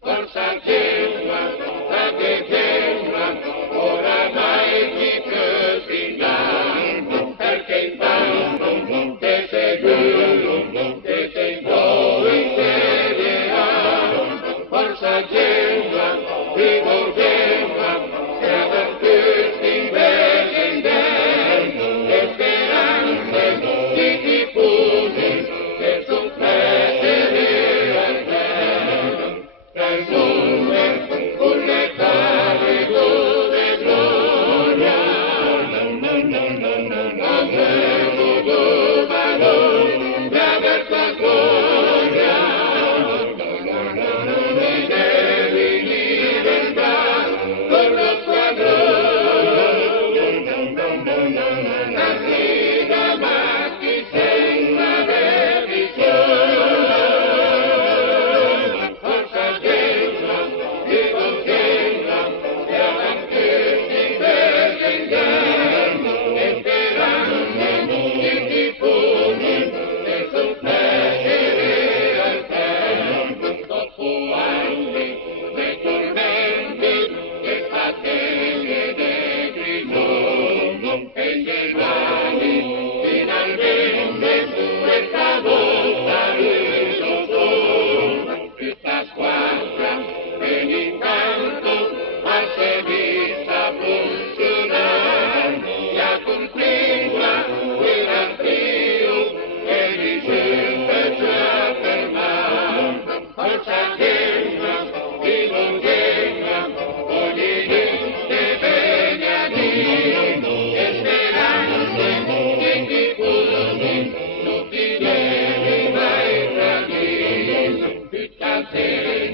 Forza gemma, la che gemma, oramai ti cresciamo, perché intanto che sei giù, che sei poi in Serie A. Forza gemma, vivo gemma, siamo tutti belli e speranze di tifosi che sono prese realtà. Dal nome, con le cave dove gloria, abbiamo domani di aver la gloria, di devi libertà, con lo squadrone, la sfida ma chi senza revisione. Forza gemma, vivo gemma, siamo tutti festeggiamo, e speranze di tifosi che son prese realtà. Dopo anni dei tormenti, che fatica e grigio, e dei mali, finalmente questa volta risolto. Questa squadra che intanto ha servita funzionare, e ha continua il trio e di sempre ci afferma. Forza gemma, vivo gemma, ogni dite bene a Dio, e speranze di tifosi, non ti devi mai tradire. Tutta sera